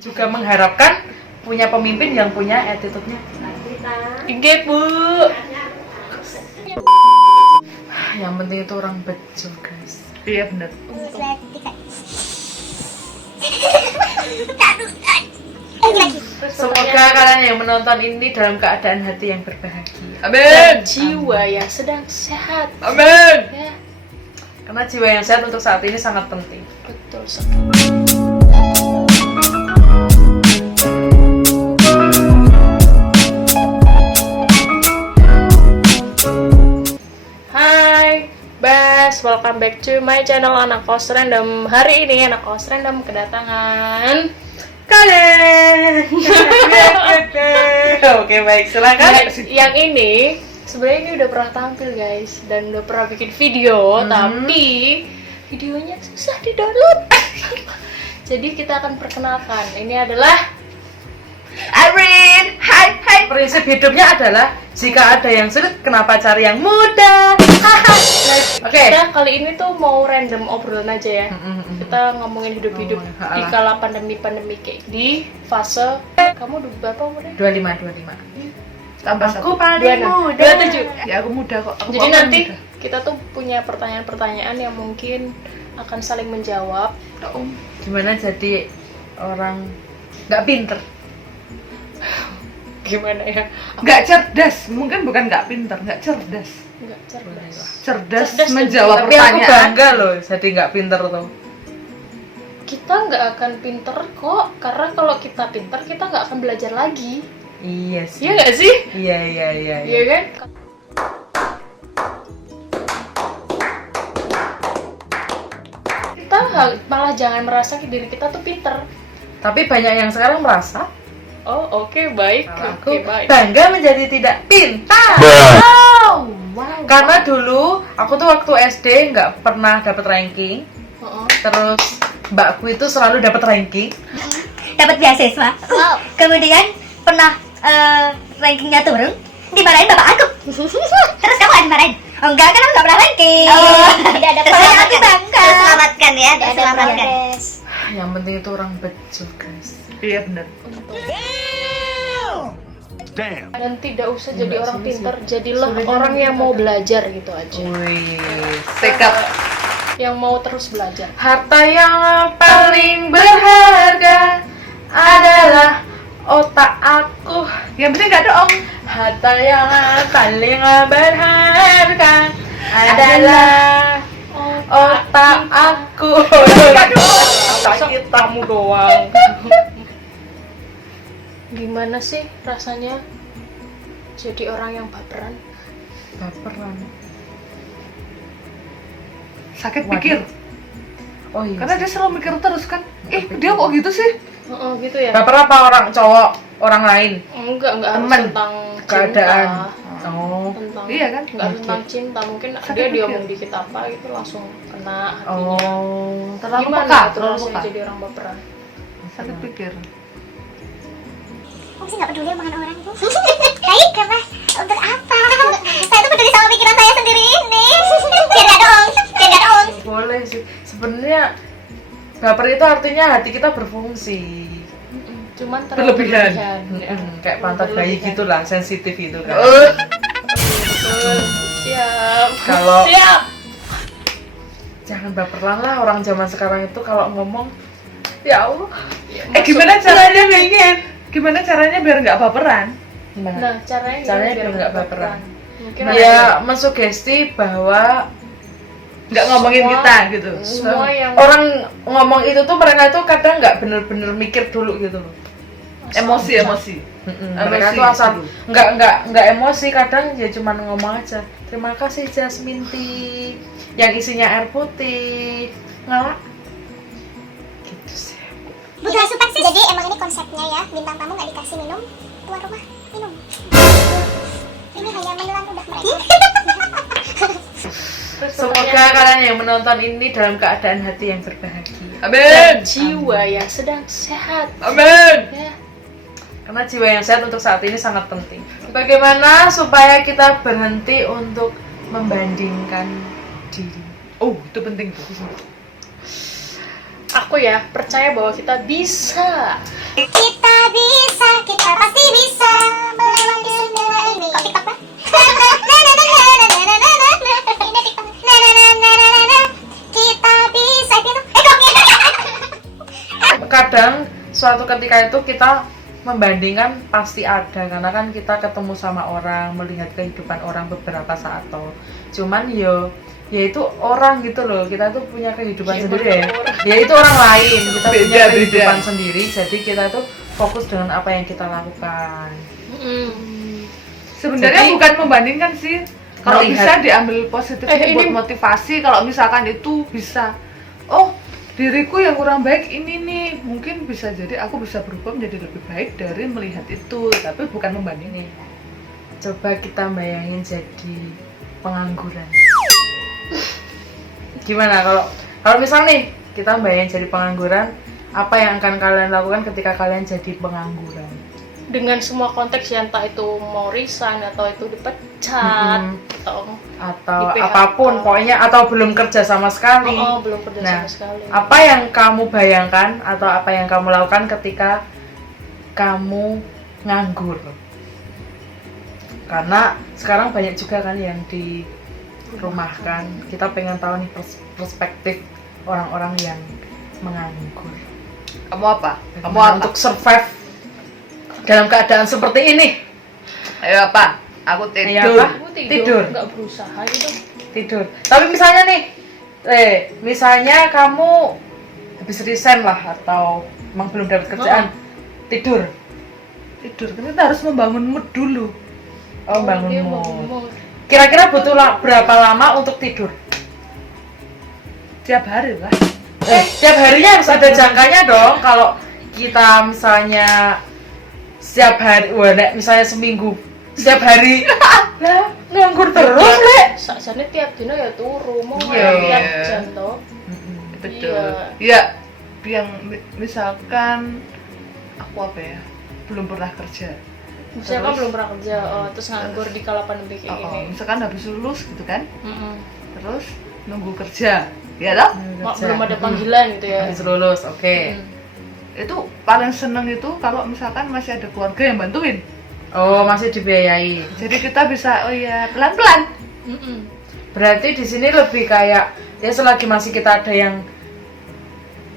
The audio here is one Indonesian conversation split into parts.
Juga mengharapkan punya pemimpin yang punya attitude-nya. Ingat, Bu. Yang penting itu orang bejo, guys. Iya, bener. Semoga kalian yang menonton ini dalam keadaan hati yang berbahagia. Dan jiwa yang sedang sehat. Amin. Ya, Karena jiwa yang sehat untuk saat ini sangat penting. betul sekali. Hai, Bas, welcome back to my channel Anak Kos Random. Hari ini Anak Kos Random kedatangan Kalian. Oke, baik, silakan. yang ini sebenarnya ini udah pernah tampil guys dan udah pernah bikin video, tapi videonya susah di download. Jadi kita akan perkenalkan. Ini adalah Irene. Hai. Prinsip hidupnya adalah jika ada yang sulit, kenapa cari yang mudah? Oke. Kita kali ini tuh mau random obrolan aja ya. Kita ngomongin hidup-hidup di kala pandemi kayak di fase kamu udah berapa umurnya? 25. Tambah Aku paling muda. 27. Ya, aku muda kok. Aku Jadi paling nanti muda. kita tuh punya pertanyaan-pertanyaan yang mungkin akan saling menjawab. Gimana jadi orang nggak pinter? Gimana ya? Nggak cerdas, mungkin bukan nggak pintar, nggak cerdas. Enggak cerdas. Cerdas Cerdas menjawab Tapi aku pertanyaan. bangga loh jadi nggak pinter tuh. Kita nggak akan pinter kok, karena kalau kita pinter kita nggak akan belajar lagi. Iya sih. Iya nggak sih? Iya. Iya kan? Kita malah jangan merasa diri kita tuh pinter. Tapi banyak yang sekarang merasa Oh oke, baik. kalau Oke, aku baik. bangga menjadi tidak pintar. Wow. Karena dulu aku tuh waktu SD nggak pernah dapat ranking. Oh, Terus mbakku itu selalu dapat ranking. Dapat beasiswa. Wow. Kemudian pernah rankingnya turun, dimarahin bapak aku. Terus kamu gak dimarahin? Oh, enggak, kan aku gak pernah ranking. Tidak ada aku bangga. Terselamatkan ya, terselamatkan. Yang penting itu orang bejo, guys. Iya benar. Dan tidak usah jadi Enggak orang sih, pinter, jadilah Sudah orang jadi yang mau pinter. belajar gitu aja. Wih, tekad. Yang mau terus belajar. Harta yang paling berharga adalah otak aku. Yang penting nggak doong. Harta yang paling berharga adalah otak aku. Sakit kamu doang. Gimana sih rasanya jadi orang yang baperan? Baperan. Sakit Waduh. pikir. Oh iya. Karena dia selalu mikir terus kan. Dia kok gitu sih? Oh gitu ya? Baper apa orang cowok, orang lain? Enggak harus Temen. tentang Keadaan. cinta. Oh. Tentang, Iya kan? Enggak harus tentang cinta, mungkin Sakit dia pikir. diomong dikit apa gitu langsung kena hatinya. Oh. Terlalu Gimana peka, tuh terlalu rasanya peka. jadi orang baperan? Sakit pikir. Aku sih gak peduli omongan orang tuh. Baik, karena untuk apa? Saya tuh peduli sama pikiran saya sendiri ini. Beda dong. Boleh sih. Sebenarnya baper itu artinya hati kita berfungsi. Cuman terlalu Berlebihan. ya. Kayak pantat bayi Berlebihan. gitulah, sensitif gitu kan. Betul. Siap. Kalau- Siap. Jangan baperan lah, orang zaman sekarang itu kalau ngomong, ya Allah. Gimana caranya pengen? Gimana caranya biar nggak baperan? Gimana? Nah, caranya Biar nggak baperan. Mungkin Ya mensugesti bahwa Nggak ngomongin Semua- kita gitu. semua yang orang ngomong itu tuh mereka tuh kadang nggak bener-bener mikir dulu gitu loh. Emosi. Mereka Emosi tuh asal dulu. nggak emosi, kadang ya cuman ngomong aja. Terima kasih Jasmine Tea yang isinya air putih. Ngelak. Gitu sih. Butuh asupan sih. Jadi emang ini konsepnya ya, bintang tamu gak dikasih minum, tuan rumah minum. Ini hanya menelan ludah mereka. Terus Semoga pertanyaan- kalian yang menonton ini dalam keadaan hati yang berbahagia. dan Amin. jiwa yang sedang sehat. Amin. Ya. Karena jiwa yang sehat untuk saat ini sangat penting. Bagaimana supaya kita berhenti untuk membandingkan diri? Oh, itu penting tuh. Aku ya percaya bahwa kita bisa Kita bisa, kita pasti bisa melewati semua ini. Kok TikTok kan? Kita bisa gitu. Kadang suatu ketika itu kita membandingkan pasti ada, karena kan kita ketemu sama orang, melihat kehidupan orang beberapa saat toh. Cuman ya itu orang gitu loh, kita tuh punya kehidupan Ya, sendiri ya. orang. Ya itu orang lain, kita punya Beda. kehidupan sendiri, jadi kita tuh fokus dengan apa yang kita lakukan. Sebenarnya Jadi- bukan membandingkan sih. Kalau Melihat. bisa diambil positifnya buat ini- motivasi. Kalau misalkan itu bisa, oh diriku yang kurang baik ini nih, mungkin bisa jadi aku bisa berubah menjadi lebih baik dari melihat itu, tapi bukan membandingkan. Ini coba kita bayangin jadi pengangguran. Gimana kalau misal nih kita bayangin jadi pengangguran, apa yang akan kalian lakukan ketika kalian jadi pengangguran? Dengan semua konteks ya, entah itu mau resign atau itu dipecat atau Atau Di PHK. apapun pokoknya, atau belum kerja sama sekali. belum kerja Nah, sama sekali. apa yang kamu bayangkan atau apa yang kamu lakukan ketika kamu nganggur? Karena sekarang banyak juga kan yang dirumahkan. Kita pengen tahu nih perspektif orang-orang yang menganggur. Kamu apa? Kamu Bagaimana apa? untuk survive dalam keadaan seperti ini? Ayo apa? Aku Ayo tidur. apa? Kamu Tidur. nggak berusaha gitu. Tidur. Tapi misalnya nih, misalnya kamu habis resign lah atau emang belum dapat kerjaan, tidur. Tidur. Kan kita harus membangun mood dulu. Oh, bangun Dia mood. mau Kira-kira butuh berapa lama untuk tidur? Tiap hari lah. Tiap harinya harus ada jangkanya dong. Kalau kita misalnya setiap hari, misalnya seminggu, setiap hari, lah nganggur terus, Le. sakjane tiap dino ya turu, mau Iya. tiap jam toh. Betul. Iya. Ya, yang misalkan aku apa ya? Belum pernah kerja. Misalnya kan Terus? belum pernah kerja, terus nganggur di kala pandemi kayak gini. Misalkan habis lulus gitu kan, Mm-mm. terus nunggu kerja, ya toh? Belum ada panggilan gitu ya. Habis lulus, oke. Itu paling seneng itu kalau misalkan masih ada keluarga yang bantuin. Oh, masih dibiayai. Jadi kita bisa, oh ya pelan-pelan. Mm-mm. Berarti di sini lebih kayak ya selagi masih kita ada yang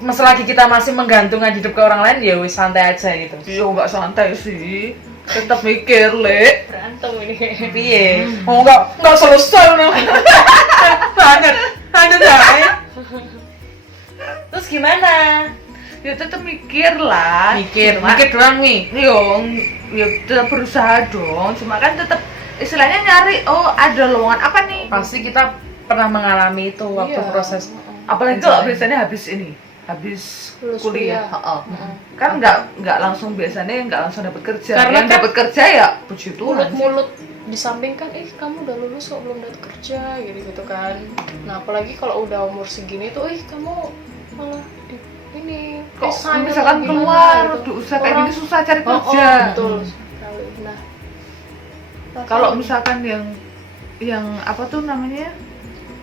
selagi kita masih menggantungkan hidup ke orang lain ya wis santai aja gitu. Iya nggak santai sih, tetap mikir Le. Berantem ini. Piye? Oh enggak selesai udah. Banget. Ada ya. Terus gimana? Ya tetap mikir lah. Mikir Cuma- doang nih. ya tetap berusaha dong. Cuma kan tetap istilahnya nyari, oh ada lowongan apa nih? Pasti kita pernah mengalami itu waktu Iya. proses. Apalagi kalau biasanya habis Lulus kuliah. kuliah. Heeh. Kan nggak langsung biasanya nggak langsung dapat kerja. Karena Yang kan dapat kerja ya puji Tuhan. Mulut-mulut disampingkan, kamu udah lulus kok belum dapat kerja gitu kan. Nah apalagi kalau udah umur segini tuh, kamu malah ini Kok resign misalkan atau keluar, gimana udah usaha kayak Orang- gini susah cari Oh, kerja. betul sekali. Nah Kalau misalkan yang apa tuh namanya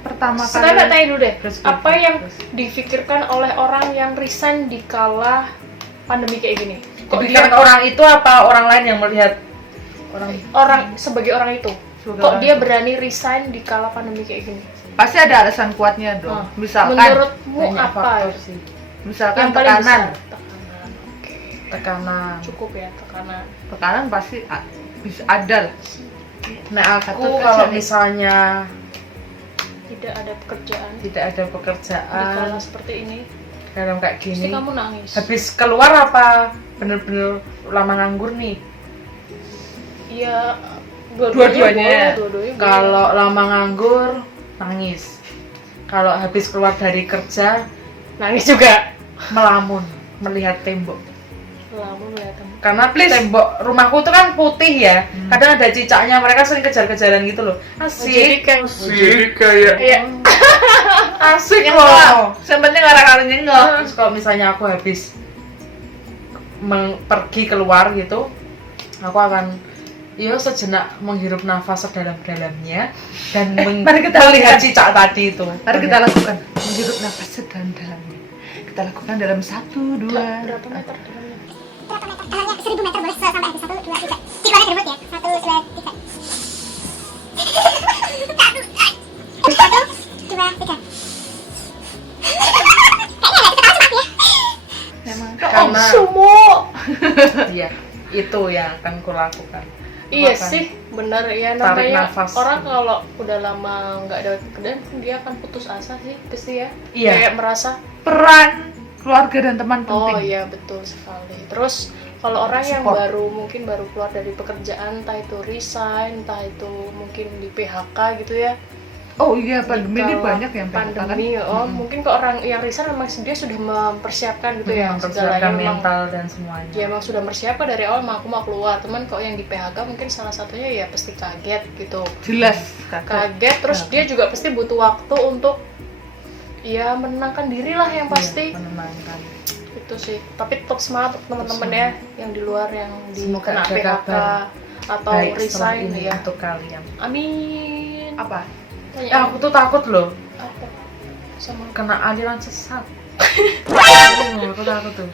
pertama saya nggak kali tanya dulu deh, Terus, apa yang terus. difikirkan oleh orang yang resign di kala pandemi kayak gini? Kok Pikiran dia orang itu apa orang lain yang melihat orang sebagai orang itu, Sebagai kok orang dia itu. berani resign di kala pandemi kayak gini? pasti ada alasan kuatnya dong. Nah, Misalkan menurutmu banyak apa faktor ya? sih. misalkan Yang paling tekanan. besar tekanan. Oke, Tekanan. cukup ya tekanan. Tekanan pasti bisa ada lah. Nah, aku Satu kalau kerja nih. misalnya Tidak ada pekerjaan tidak ada di pekerjaan kala seperti ini, dalam kayak pasti gini, kamu nangis. habis keluar apa bener-bener lama nganggur nih? Iya, Dua-duanya. boleh. Kalau lama nganggur nangis, kalau habis keluar dari kerja nangis juga. melamun melihat tembok. Lama melihat kamu. Karena tembok rumahku tuh kan putih ya, kadang ada cicaknya, mereka sering kejar-kejaran gitu loh. Jadi Asik, kayak kayak asik Nyenggol. loh. Yang penting orang-orang nyenggol. Terus kalau misalnya aku habis pergi keluar gitu, aku akan sejenak menghirup nafas sedalam-dalamnya dan Mari kita melihat lakukan. cicak tadi itu. Mari kita lakukan menghirup nafas sedalam-dalamnya. Kita lakukan dalam 1, 2. berapa meter dalamnya? 1000 meter boleh sampai habis 1, 2, 3. Dikeluarin dari mulut ya. 1, 2, 3. 1, 2, 3. Emang Karena Sumo. iya, itu yang akan kulakukan. Iya Makan. sih, bener ya, Tarik namanya nafas. orang kalau udah lama nggak ada pekerjaan dia akan putus asa sih pasti ya. Iya. Kayak merasa peran keluarga dan teman penting. oh iya betul sekali. Terus kalau orang yang Support. mungkin baru keluar dari pekerjaan, entah itu resign, entah itu mungkin di PHK gitu ya. Oh iya, pandemi ini Kalau banyak yang PHK kan. pandemi, mungkin ke orang yang resign memang dia sudah mempersiapkan gitu ya Mempersiapkan segalanya memang. mental dan semuanya. Ya emang sudah mempersiapkan dari awal aku mau keluar. Teman kok yang di PHK mungkin salah satunya ya pasti kaget gitu. Jelas. Kaget terus dia juga pasti butuh waktu untuk ya menenangkan diri lah yang pasti. Iya, menenangkan. Itu sih. Tapi tetap semangat teman-teman ya yang di luar yang di Semoga kena ada PHK kabar atau baik setelah resign ini ya. untuk kalian. Amin. Apa? Tanya Aku tuh takut loh apa? Sama kena aliran sesat. Aku takut tuh.